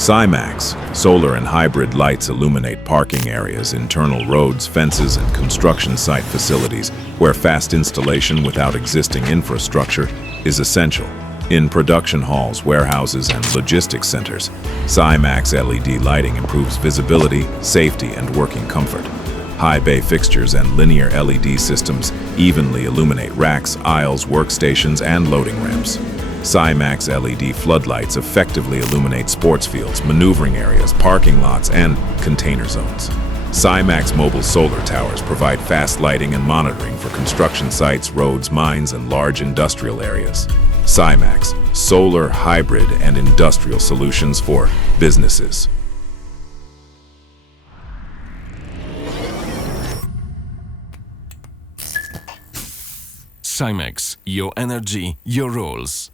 Symax, solar and hybrid lights illuminate parking areas, internal roads, fences, and construction site facilities where fast installation without existing infrastructure is essential. In production halls, warehouses, and logistics centers, Symax LED lighting improves visibility, safety, and working comfort. High bay fixtures and linear LED systems evenly illuminate racks, aisles, workstations, and loading ramps. Symax LED floodlights effectively illuminate sports fields, maneuvering areas, parking lots, and container zones. Symax mobile solar towers provide fast lighting and monitoring for construction sites, roads, mines, and large industrial areas. Symax, solar, hybrid, and industrial solutions for businesses. Symax, your energy, your rules.